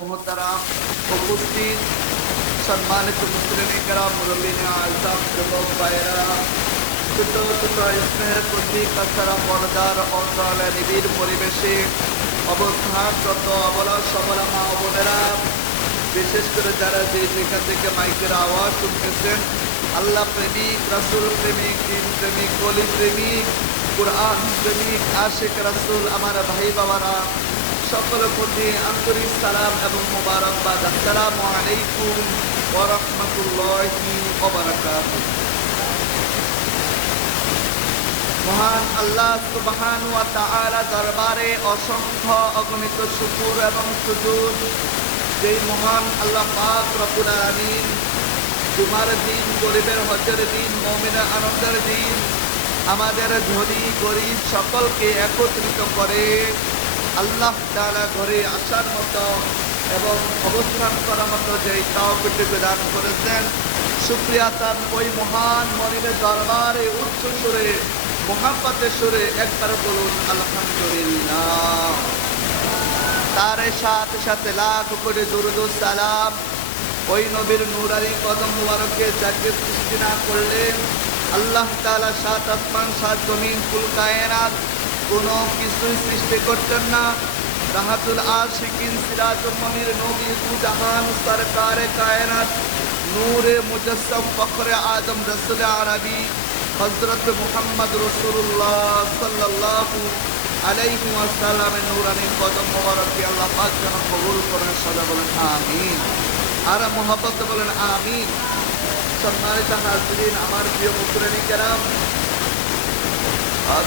মোহতারাম উপস্থিত। সম্মানিত স্নেহের প্রতীক তাছাড়া অন্তরালে নিবিড় পরিবেশে অবস্থানরত অবলা সবলা মা বোনেরা, বিশেষ করে যারা যে যেখান থেকে মাইকের আওয়াজ শুনতেছেন, আল্লাহ প্রেমিক, রাসুল প্রেমিক, দিন প্রেমিক কলি প্রেমিক, কোরআন প্রেমিক, আশেক রাসুল, আমার ভাই বাবারা সকলের প্রতি আন্তরিক সালাম এবং মোবারকবাদ। আসসালামু আলাইকুম ওয়া রাহমাতুল্লাহি মহান আল্লাহ সুবহান ওয়া তাআলা দরবারে অসংখ্য অগণিত শুকুর এবং সুজুদ যেই মহান আল্লাহ পাক রব্বুল আলামিন দিন, গরিবের হজের দিন, মমিনের আনন্দের দিন, আমাদের ধনী, গরিব সকলকে একত্রিত করে আল্লাহ তাআলা ঘরে আসার মতো এবং অবস্থান করার মতো যেই তাওফিকটুকু দান করেছেন, শুক্রিয়া তার ওই মহান মনিবের দরবারে, উচ্চ সুরে, মোহাম্মতের সুরে একবার বলুন, আলহামদুলিল্লাহ। তার সাথে সাথে লাখ করে দুরুদ সালাম ওই নবীর নুরারি কদম মুবারকে যাকে সৃষ্টি না করলেন আল্লাহ তালা সাত আসমান, সাত জমিন কুল কায়নাত কোনো কিছুই সৃষ্টি করতেন না। রাহাতুল আশিকিন সিরাজুল মনির নবী জাহান সরকারে কায়নাত, নূরে মুজাসসম, ফখরে আদম, রসুল আরবি হজরত মুহাম্মদ রসুল্লাহ সাল্লাল্লাহু আলাইহি ওয়াসাল্লামের নূরানি কদম মোবারককে আল্লাহ পাক যেন কবুল করেন সদা বলেন, আমিন। আর মোহাম্মত বলেন, আমিন। সম্মানিত হাজরিন, আমার প্রিয় মুসলিম কেরাম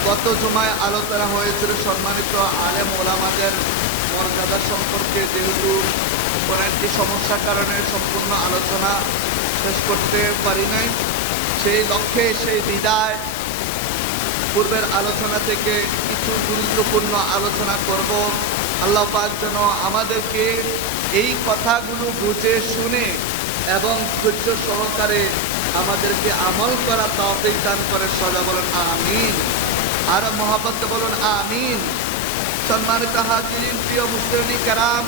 গত জুমায় আলোচনা হয়েছিল সম্মানিত আলেম ওলামাদের মর্যাদা সম্পর্কে যেহেতু কোনো একটি সমস্যার কারণে সম্পূর্ণ আলোচনা শেষ করতে পারি নাই, সেই লক্ষ্যে সেই বিদায় পূর্বের আলোচনা থেকে কিছু গুরুত্বপূর্ণ আলোচনা করব। আল্লাহ পাক যেন আমাদেরকে এই কথাগুলো বুঝে শুনে এবং ধৈর্য সহকারে আমাদেরকে আমল করা তৌফিক দান করে সজা বলেন, আমিন। আর মহাব্বত বলুন, আমিন। সম্মানিত হাজিরিন, প্রিয় মুসলিম কারাম,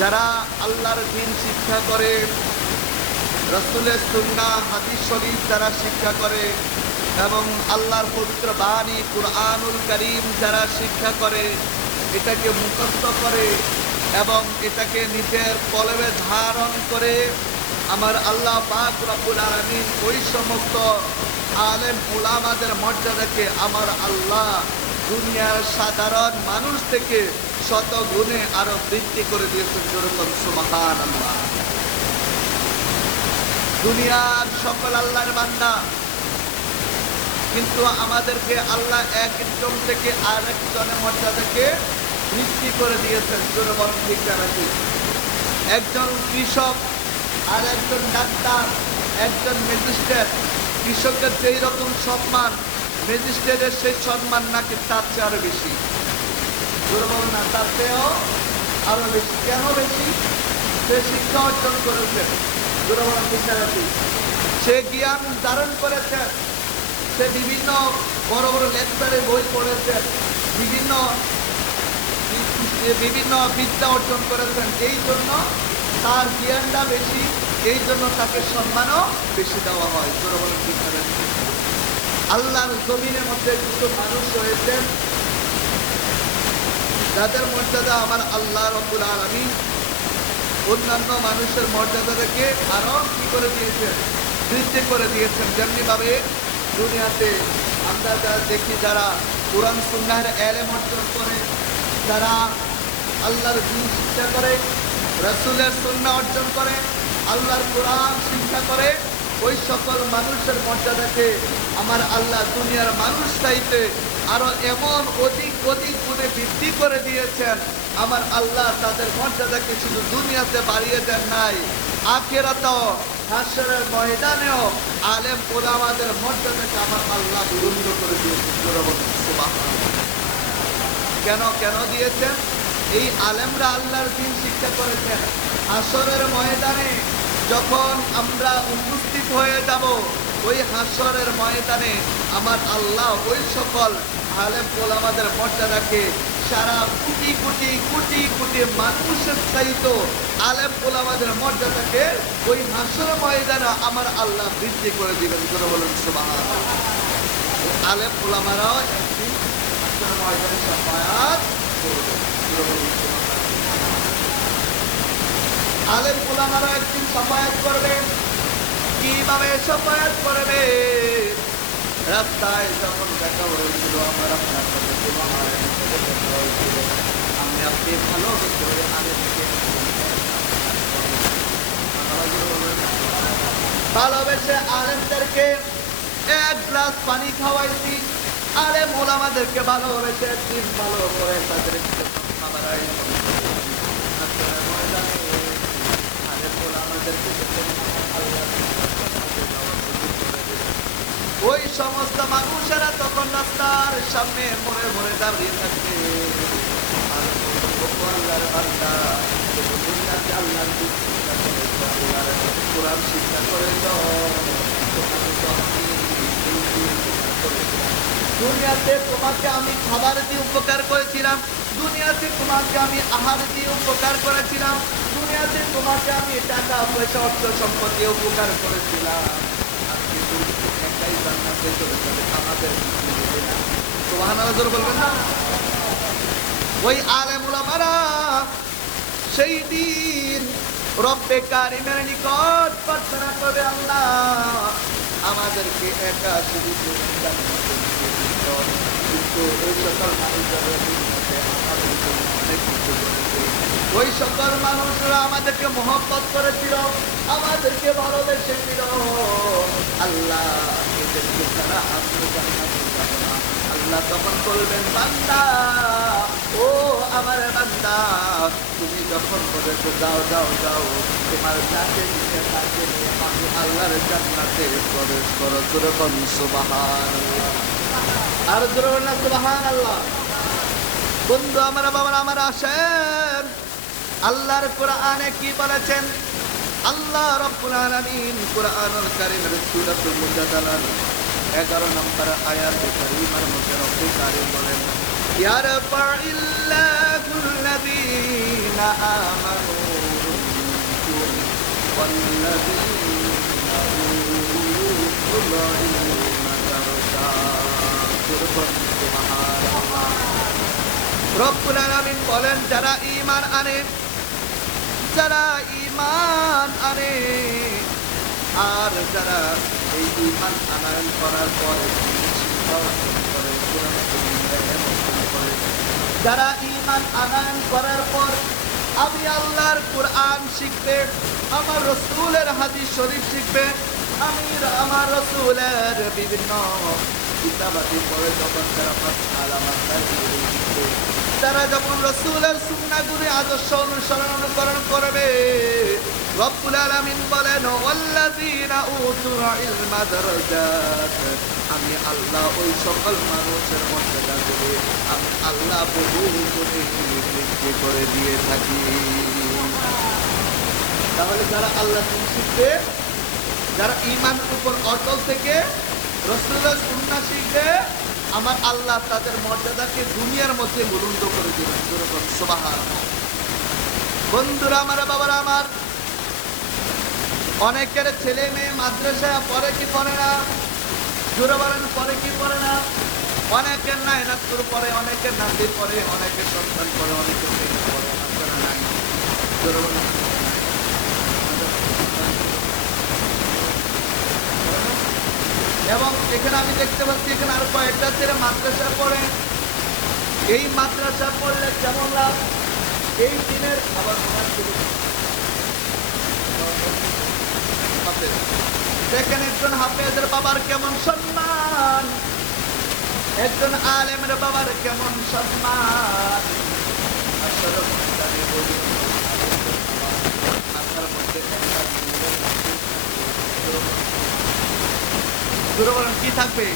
যারা আল্লাহর দিন শিক্ষা করে, রসুলের সুন্না হাদিস শরীফ যারা শিক্ষা করে এবং আল্লাহর পবিত্র বাণী, কুরআনুল করিম যারা শিক্ষা করে, এটাকে মুখস্থ করে এবং এটাকে নিজের কলমে ধারণ করে, আমার আল্লাহ পাক রব্বুল আলামিন ওই সমস্ত আলেম উলামাদের মর্যাদাকে আমার আল্লাহ দুনিয়ার সাধারণ মানুষ থেকে শত গুণে আরও বৃদ্ধি করে দিয়েছেন যেরকম সুমাহান আল্লাহ দুনিয়ার সকল আল্লাহর বান্দা। কিন্তু আমাদেরকে আল্লাহ এক একজন থেকে আর একজনের মর্যাদাকে বৃদ্ধি করে দিয়েছেন জোরবন ঠিক একজন কৃষক আর একজন ডাক্তার, একজন ম্যাজিস্ট্রেট কৃষকের যেই রকম সম্মান, ম্যাজিস্ট্রেটের সেই সম্মান নাকি তার চেয়ে আরও বেশি? না, তার চেয়েও আরও বেশি। কেন বেশি? সে শিক্ষা অর্জন করেছেন সে জ্ঞান ধারণ করেছেন সে বিভিন্ন বড় বড় লেকচারে বই পড়েছেন বিভিন্ন বিভিন্ন বিদ্যা অর্জন করেছেন। এই জন্য তার জ্ঞানটা বেশি এই জন্য তাকে সম্মানও বেশি দেওয়া হয়। আল্লাহর জমিনের মধ্যে কিছু মানুষ রয়েছেন যাদের মর্যাদা আমার আল্লাহ রব্বুল আলমী অন্যান্য মানুষের মর্যাদাটাকে আরও কি করে দিয়েছেন? বৃদ্ধি করে দিয়েছেন। যেমনিভাবে দুনিয়াতে আমরা যারা দেখি, যারা কোরআন, সুন্নাহের এলেম অর্জন করে, যারা আল্লাহর দিন শিক্ষা করে, রসুলের সুন্না অর্জন করে আল্লাহর কোরআন শিক্ষা করে, ওই সকল মানুষের মর্যাদাকে আমার আল্লাহ দুনিয়ার মানুষ চাইতে আরও এমন অধিক অধিক গুণে বৃদ্ধি করে দিয়েছেন। আমার আল্লাহ তাদের মর্যাদাকে শুধু দুনিয়াতে বাড়িয়ে দেন নাই, আখেরাতেও, হাসরের ময়দানেও আলেম ওলামাদের মর্যাদাকে আমার আল্লাহ বুলন্দ করে দিয়েছেন। কেন কেন দিয়েছেন? এই আলেমরা আল্লাহর দিন শিক্ষা করেছেন। আসরের ময়দানে যখন আমরা উপস্থিত হয়ে যাব, ওই হাসরের ময়দানে আমার আল্লাহ ওই সকল আলেম আমাদের মর্যাদাকে সারা কোটি কোটি কোটি কোটি মানুষের চাইতো আলেম ওলামাদের মর্যাদাকে ওই হাসর ময়দানে আমার আল্লাহ বৃদ্ধি করে দিবেন। করে বলেন, সুবহানাল্লাহ। আলেম ওলামারাও একদিন হাসর ময়দানে সাফায়াত করবে। আলেম ওলামারা একদিন সাফায়াত করবে। কীভাবে সাফায়াত করবে? রাস্তায় যখন দেখা হয়েছিল, আমার আপনার সাথে আমার হয়েছিল। আমি আপনি ভালো করে আগে থেকে ভালোবেসে আলেমদেরকে এক গ্লাস পানি খাওয়াইছি। আলেম ওলামাদেরকে ভালোবেসে একদিন ভালো করে তাদেরকে খাবার করেছি। আসলে ময়দানে আলেম ওই সমস্ত মানুষেরা তখন রাস্তার সামনে মরে মরে দাঁড়িয়ে থাকবে। আর বলব, "ও আল্লাহর বান্দা, তুমি দুনিয়াতে আল্লাহর দিক শিক্ষা করেছ, আল্লাহর কোরআন শিক্ষা করেছ, তোমাকে তো আমি এই দিন শিক্ষা করেছিলাম। দুনিয়াতে তোমাকে আমি খাবার দিয়ে উপকার করেছিলাম। দুনিয়াতে তোমাকে আমি আহার দিয়ে উপকার করেছিলাম। দুনিয়াতে তোমাকে আমি টাকা, পয়সা, অর্থ, সম্পত্তি উপকার করেছিলাম। যাবে আমাদের সুবহানাল্লাহ, জোরে বলবেন না? ওই আলেম উলামারা, সেই দিন রব্বে কারিমের নিকট প্রার্থনা করবে আল্লাহ, আমাদেরকে একা শুধু। কিন্তু ওই সকল মানুষেরা আমাদের জন্য অনেক কিছু করেছে ওই সকল মানুষরা আমাদেরকে মহব্বত করেছিল, আমাদেরকে ভালোবেসেছিল। আল্লাহ আল্লাহ তখন বলবেন, বান্দা, ও আমার বান্দা, তুমি যখন বলেছ, যাও যাও যাও, তোমার যাকে আমি আল্লাহর জান্নাতে প্রবেশ করো। যেরকম সুবাহান আর যেরকম সুবাহান আল্লাহ বন্ধু, আমার বাবার, আমার আসেন আল্লাহর কোরআনে কি বলেছেন আল্লাহ রব্বুল আলামিন কোরআনুল কারীমের সূরাতুল মুজাদালার 11 নম্বর আয়াতে কারীমার মধ্যে রব্বুল কারীম বলেন আমানু ইলমা দারাজাত সুবহানাল্লাহ বলেন যারা ঈমান আনে যারা ইমান আনে, আর যারা এই ইমান আনায়ন করার পর যারা ইমান আনায়ন করার পর আমি আল্লাহর কোরআন শিখবে, আমার রসুলের হাদিস শরীফ শিখবে, আমি আমার রসুলের বিভিন্ন কিতাবাদি পড়ে যখন তারা আলামাত শিখবে। তারা যখন রসুলের সুন্নাগুলি আদর্শ অনুসরণ অনুকরণ করবে, রব্বুল আলামিন বলেন, ওয়াল্লাযীনা উতুল ইলমা দারাজাত আমি আল্লাহ ওই সকল মানুষের মর্যাদা দেবে আমি আল্লাহ বহু গুণে বৃদ্ধি করে দিয়ে থাকি। তাহলে যারা আল্লাহ শিখবে, যারা ইমান উপর অটল থেকে রসুলের সুন্না শিখবে আমার আল্লাহ তাদের মর্যাদাকে দুনিয়ার মধ্যে বুলন্দ করে দিবেন। যেরকম সোবাহার বন্ধুরা, আমার বাবারা, আমার অনেকের ছেলে মেয়ে মাদ্রাসায় পরে কি পড়ে না? জোরে পড়ে কি পড়ে না? অনেকের নাই নাত্তুর পরে অনেকের নাতি পরে অনেকের সন্তান পড়ে, অনেকের পড়ে আপনারা নাই জোরে এবং এখানে আমি দেখতে পাচ্ছি, এখানে আরও কয়েকটা ছেলে মাদ্রাসা পড়ে। এই মাদ্রাসা পড়লে কেমন লাভ? এই দিনের আবার দেখেন একজন হাফেজের বাবার কেমন সম্মান। একজন আলেমের বাবার কেমন সম্মান। মধ্যে নূরের বলেন, কি থাকবে?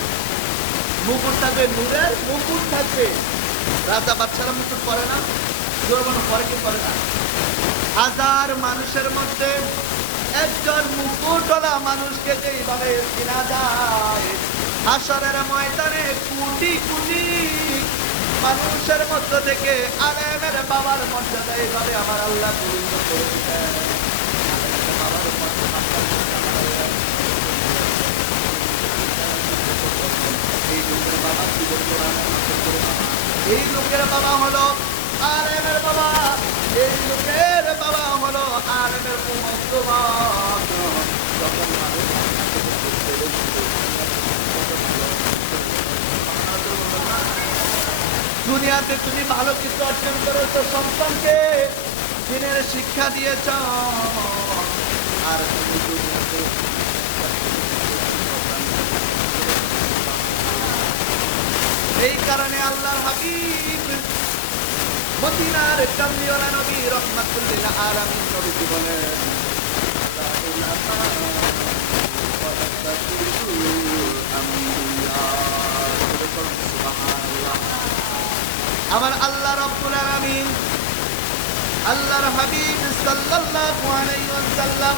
মুকুট থাকবে, নূরের মুকুট থাকবে। রাজা বাচ্চারা মুকুট পরে না? জোরে বলেন, পরে কি পরে না? হাজার মানুষের মধ্যে একজন মুকুটওয়ালা মানুষকে যেইভাবে চিনা যায়, হাসরের ময়দানে কোটি কোটি মানুষের মধ্য থেকে আলেমের বাবার মর্যাদা এইভাবে আমার আল্লাহ বাবার মর্যাদা এই লোকের বাবা এই লোকের বাবা হলো এই লোকের বাবা হলো দুনিয়াতে তুমি ভালো কিছু অর্জন করেছ সন্তানকে, দিনের শিক্ষা দিয়েছ। আর তুমি এই কারণে আল্লাহর হাবিব মদিনার কামলিওয়ালা নবী রহমাতুল্লিল আলামিন নবী বলেন, আমার আল্লাহ রব্বুল আলামিন, আল্লাহর হাবিব সাল্লাল্লাহু আলাইহি ওয়াসাল্লাম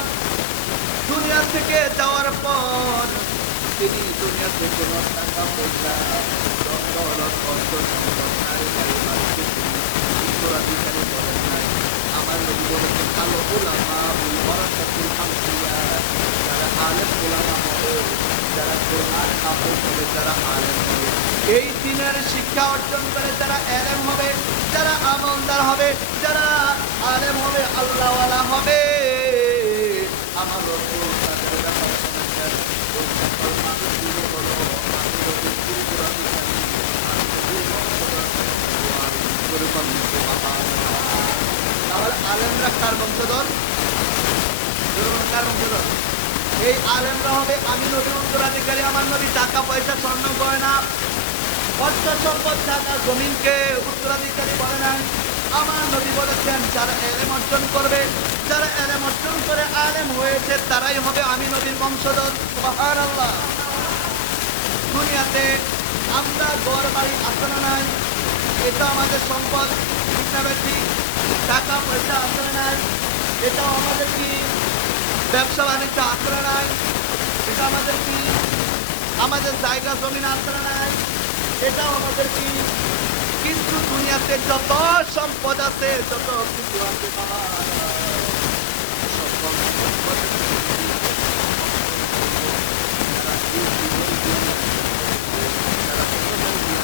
দুনিয়া থেকে যাওয়ার পর তিনি দুনিয়াতে কোনো টাকা পয়সা আমার নবী যারা আলেম হবে যারা কোরআন এই দিনের শিক্ষা অর্জন করে যারা এলেম হবে, যারা আমলদার হবে, যারা আলেম হবে, আল্লাহওয়ালা হবে। আমার আমি নবীর উত্তরাধিকারী, আমি নবীর বংশধর, করে বলুন সুবহানাল্লাহ। তাহলে কার বংশধর কার বংশধর এই আলেমরা হবে আমি নবীর উত্তরাধিকারী আমার নবী টাকা পয়সা স্বর্ণ গয়না অর্থ সম্পদ টাকা জমিনকে উত্তরাধিকারী বলে নাই আমার নবী বলেছেন যারা এলেম অর্জন করবে যারা এলেম অর্জন করে আলেম হয়েছে তারাই হবে আমি নবীর বংশধর সুবহানাল্লাহ দুনিয়াতে আমরা গড় বাড়ি আসলে নাই। এটা আমাদের সম্পদ ঠিক ঠিক। টাকা, পয়সা আসলে নাই, এটাও আমাদের কি? ব্যবসা, বাণিজ্য আসলে নাই, এটা আমাদের কি? আমাদের জায়গা, জমিন আসলে নাই, এটাও আমাদের কি? কিন্তু দুনিয়াতে যত সম্পদ আছে, যত কিছু আছে বাবা, সকল সম্পদের যারা এই জীবন দিয়ে যারা সকলের দিয়ে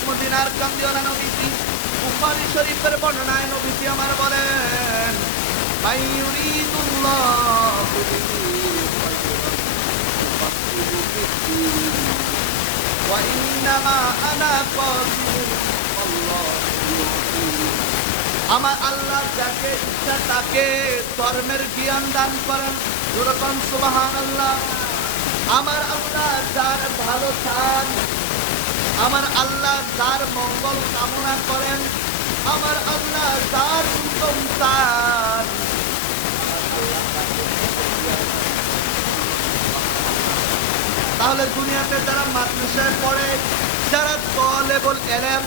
মদিনার কান্দিওয়ালা নবীজি বুখারী শরীফের বর্ণনায় নবীজি আমার বলেন আমার আল্লাহ যাকে ইচ্ছা তাকে ধর্মের জ্ঞান দান করেন। যেরকম সুবাহান আল্লাহ আমার আল্লাহ যার ভালো চান আমার আল্লাহ যার মঙ্গল কামনা করেন। আমার আল্লাহ যার উত্তম দান তাহলে দুনিয়াতে যারা মাদ্রাসায় পড়ে, যারা তলেবুল এলেম,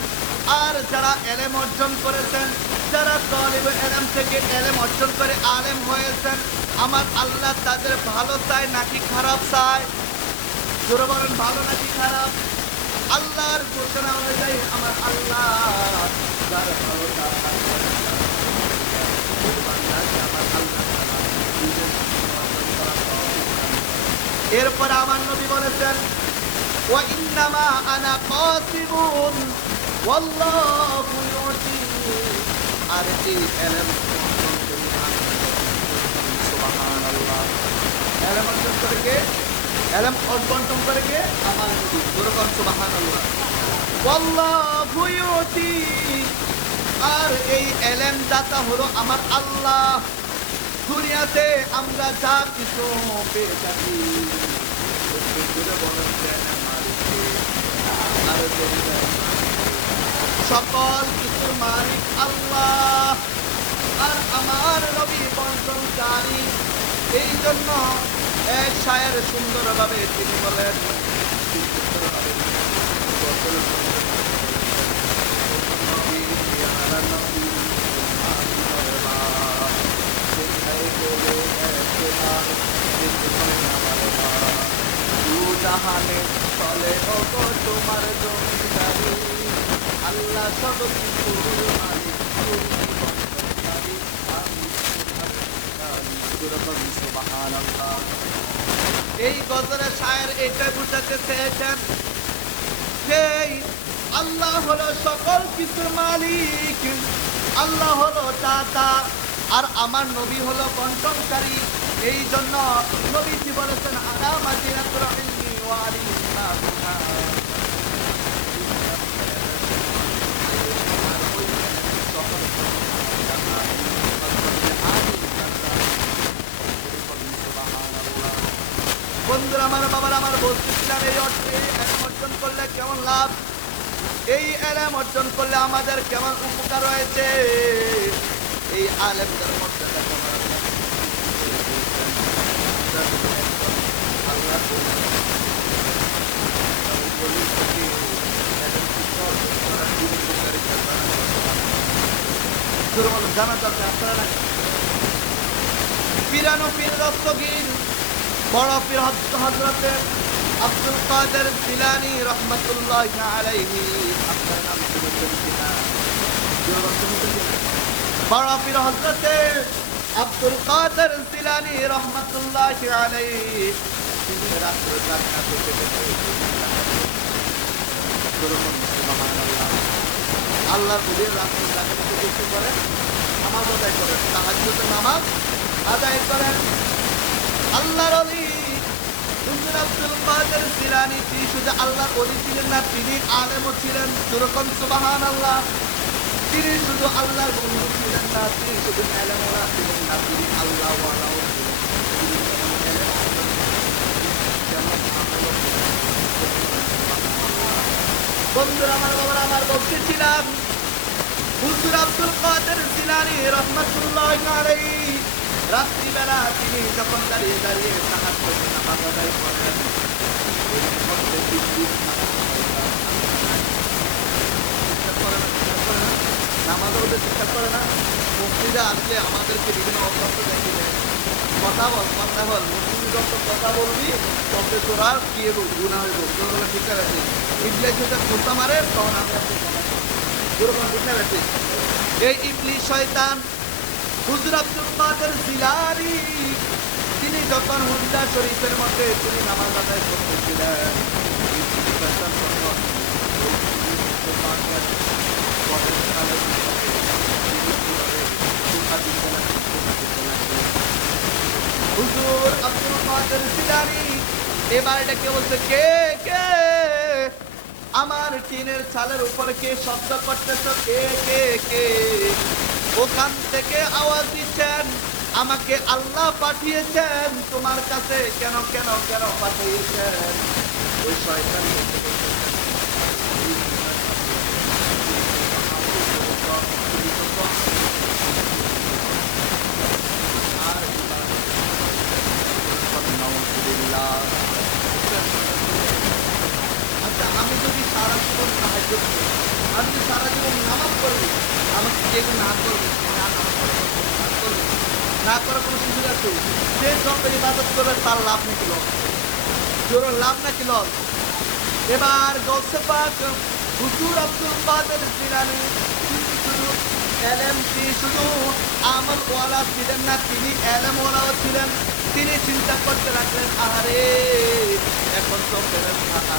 আর যারা এলেম অর্জন করেছেন, যারা তলেবুল এলেম থেকে এলেম অর্জন করে আলেম হয়েছেন, আমার আল্লাহ তাদের ভালো চায় নাকি খারাপ চায়? জোরে বলেন, ভালো নাকি খারাপ? আল্লাহর ঘোষণা অনুযায়ী আমার আল্লাহ। এরপর আমার নবী বলেছেন ওয়া ইন্নামা আনা কাসিবুন, ওয়াল্লাহু ইউতি। আর এই এলম করি সুবহানাল্লাহ এলম করে করে আমার যেরকম ইউতি। আর এই এলেম দাতা হলো আমার আল্লাহ। দুনিয়াতে আমরা যা কিছু পেয়ে থাকি। সকল কিছুর মালিক আল্লাহ। আর আমার নবী বন্টনকারী এই জন্য এক শায়ের সুন্দরভাবে তিনি বলেন জাহানে চলে ওগো তোমার জমিদারি। আল্লাহ সব কিছুর মালিক তুমি বন্ধনকারী, আমি তোমার যেরকম সুবহানাল্লাহ। এই গজলের শায়ের এটা বুঝাতে চেয়েছেন সেই আল্লাহ হলো সকল কিছুর মালিক। আল্লাহ হলো দাতা। আর আমার নবী হলো বন্টনকারী। এই জন্য নবীজি বলেছেন? আলা মাদিনাতুল ইলমি ওয়া আলিমা বিহা। আর ওই সকল বন্ধুরা, আমার বাবার আমার বলতেছিলাম এই অর্থে। এলম অর্জন করলে কেমন লাভ? এই এলম অর্জন করলে আমাদের কেমন উপকার রয়েছে এই আল্লাহ জানা দরকার আপনারা পিরানো পীর দস্তগীর বড় পীর হজরতে আব্দুল কাদের জিলানি রহমতুল্লাহ আলাইহি? বড় পীর হজরতে আব্দুল কাদের জিলানি রহমতুল্লাহ আলাইহি চারটা থেকে করেন নামাজ করেন তাহাজ্জুদের আদায় করেন। আল্লাহর অলি ছিলেন। বন্ধুরা আমার বাবার আমার বলতেছিলাম হুজুর আব্দুল কাদের রহমাতুল্লাহ রাত্রিবেলা তিনি যখন দাঁড়িয়ে দাঁড়িয়ে তাহার চোখে নামাজ আদায় করেন ওদের চেষ্টা করে না মসজিদে আসলে আমাদেরকে বিভিন্ন দেয় কথা বল কথা বল, মসজিদে যত কথা বলবি, তত তোরা কি গুণা হইব। তোর ঠিক আছে ইংলিশ হচ্ছে খোঁতা মারে, তখন কথা ঠিক আছে এই ইবলিশ শয়তান হুজুর আব্দুল কাদের জিলানি। তিনি যখন হুজরা শরীফের মধ্যে তিনি নামাজ আদায় করতেছিলেন। হুজুর আব্দুল কাদের জিলানি। এবার ডেকে বলছে, কে কে? আমার টিনের ছালের উপরে কে শব্দ করতেছ? কে কে কে? ওখান থেকে আওয়াজ দিচ্ছেন আমাকে আল্লাহ পাঠিয়েছেন তোমার কাছে কেন কেন কেন পাঠিয়েছেন ওই শয়তান বলতে বলতেছেন, "এই তোমার কাছে তুমি তো কম। আর আচ্ছা আমি যদি সারা জীবন সাহায্য করি নামাজ কেউ না করবে না করার কোনো সুযোগ আছে, সে যত ইবাদত করবে। তার লাভ নাকি লস জোর লাভ নাকি লস এবার গৌসে পাক হুজুর আব্দুল কাদের জিলানী শুধু তিনি শুধু আমল ওয়ালা ছিলেন না, তিনি এলেম ওয়ালাও ছিলেন তিনি চিন্তা করতে লাগলেন আরে এখন তো ফেরেশতা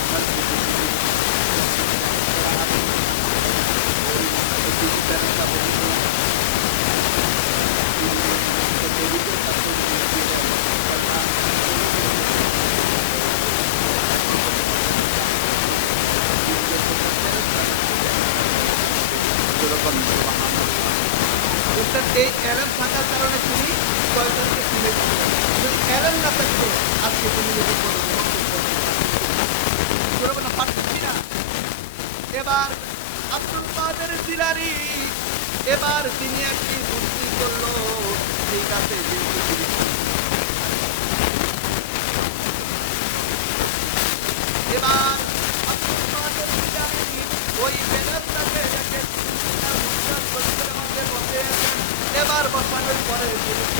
আল্লাহর এই এলেম থাকার কারণে তিনি শয়তানকে চিনে যদি এলেম না থাকতো আজকে যদি কোনো মন্তব্য করতে জোরে বলো পারতেছি না এবার আব্দুল কাদের জিলানি। এবার তিনি একটি বুদ্ধি করল ঠিক আছে এবার আব্দুল কাদের জিলানি ওই শরীরের মধ্যে এবার বসানোর পরে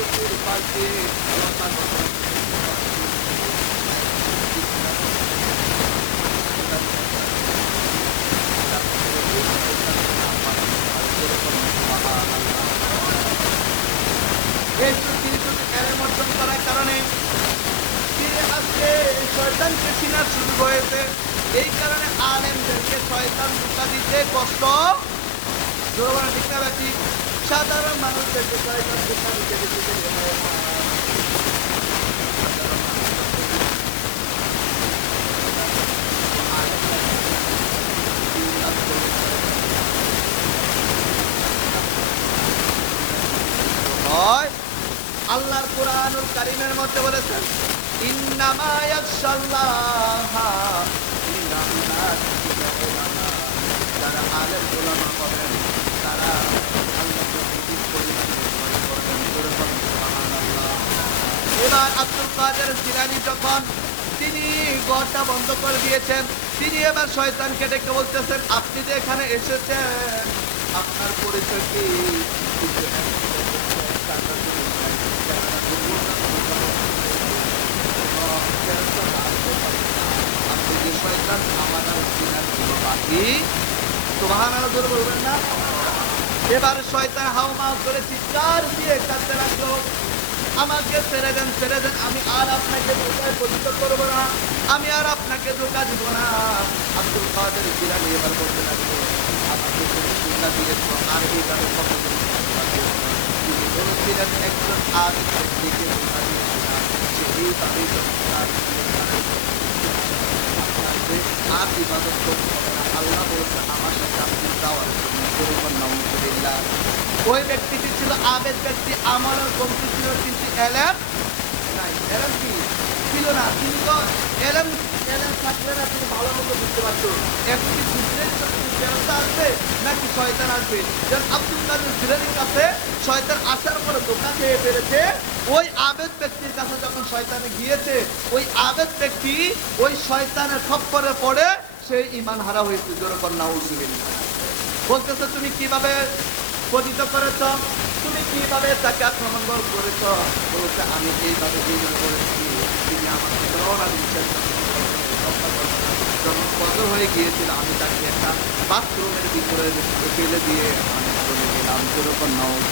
তিনি পাল্টে বসানোর পরে এই তো তিনি শুধু জ্ঞানের করার কারণে তিনি আজকে শয়তানকে চিনা শুরু হয়েছে। এই কারণে আলেমদেরকে শয়তান ধোকা দিতে কষ্ট। জোরবানা ঠিক না সাধারণ মানুষদেরকে শয়তান ধোকা দিতে না। হয়। আল্লাহর কোরআনুল কারীমের মধ্যে বলেছেন। এবার আব্দুল কাদের জিলানি যখন তিনি ঘরটা বন্ধ করে দিয়েছেন, তিনি এবার শয়তানকে ডেকে বলতেছেন, আপনি যে এখানে এসেছেন, আপনার পরিচয় কি? এবার শয়তান হাউমাউ করে চিৎকার দিয়ে কাঁদতে লাগল আমাকে ছেড়ে দেন ছেড়ে দেন, আমি আর আপনাকে পতিত করব না আমি আর আপনাকে ধোকা দিব না আব্দুল কাদের এবার বলতে লাগল আর এইভাবে কত তিনি একজন আবেগ ব্যক্তিকে ধোকা দিয়েছিলাম সে এইভাবেই যখন তার আপনাকে আর ইবাদত আল্লাহ বলছে আমার সাথে আপনি জন্য ওই ব্যক্তিটি ছিল আবেদ ব্যক্তি আমলের কমতি ছিল কিন্তু এলেম নাই এলেম কি ছিল না তিনি তো এলেম এলেম থাকলে না তিনি ভালো মতো বুঝতে পারতো এখন বুঝলেন নাকি শয়তান শয়তান খেয়ে ফেলেছে। ওই আবেদ ব্যক্তির কাছে যখন শয়তানে গিয়েছে, ওই ব্যক্তি ওই পড়ে সেই ইমান হারা হয়েছে। বলতেছে, তুমি কীভাবে পতিত করেছ? তুমি কীভাবে তাকে আক্রমণ করেছ? বলছে, আমি এইভাবে করেছি। তিনি আমাকে যখন বদল হয়ে গিয়েছিল, আমি তাকে একটা বাথরুমের ভিতরে ফেলে দিয়ে আমি চলে গেলাম, যেরকম নওয়াজ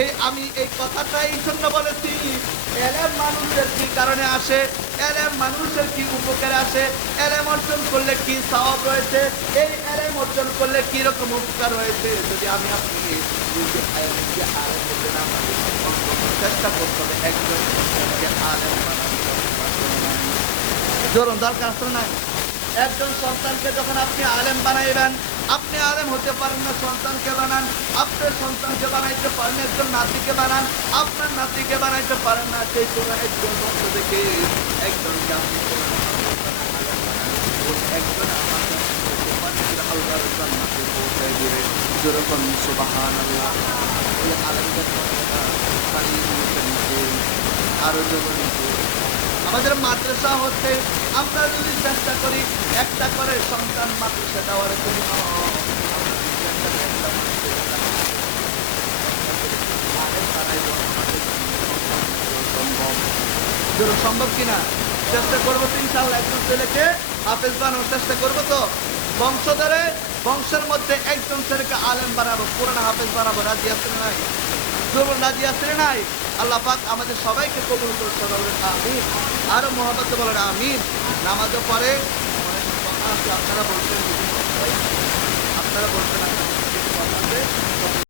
এই আমি এই কথাটা এই জন্য বলেছি, এলেম মানুষের কি কারণে আসে, এলেম মানুষের কি উপকারে আসে, এলেম অর্জন করলে কি সওয়াব রয়েছে, এই এলেম অর্জন করলে কি রকম উপকার রয়েছে, যদি আমি আপনি চেষ্টা করতে হবে, একজন আলেম বানানো ধরুন দরকার আসলে নাই একজন সন্তানকে যখন আপনি আলেম বানাইবেন আপনি আলেম হতে পারেন না সন্তানকে বানান আপনার সন্তানকে বানাইতে পারেন একজন নাতিকে বানান আপনার নাতিকে বানাইতে পারেন না সেই কোনো একজন বন্ধু থেকে একজন আমার আল্লাহর যেরকম আরও আমাদের মাদ্রাসা হচ্ছে আমরা যদি চেষ্টা করি একটা করে সন্তান মাদ্রাসা দেওয়ার জন্য সম্ভব কিনা চেষ্টা করব তো ইনশাল্লাহ একজন ছেলেকে হাফেজ বানানোর চেষ্টা করব তো বংশধরে বংশের মধ্যে একজন ছেলেকে আলেম বানাবো পুরানা হাফেজ বানাবো রাজি আসলে নাই যুবক রাজি আসলে নাই? আল্লাহ পাক আমাদের সবাইকে কবুল করতে বলেন আমিন। আরও মোহাম্মদ বলেন আমিন। নামাজও পরে আপনারা বলছেন আপনারা বলছেন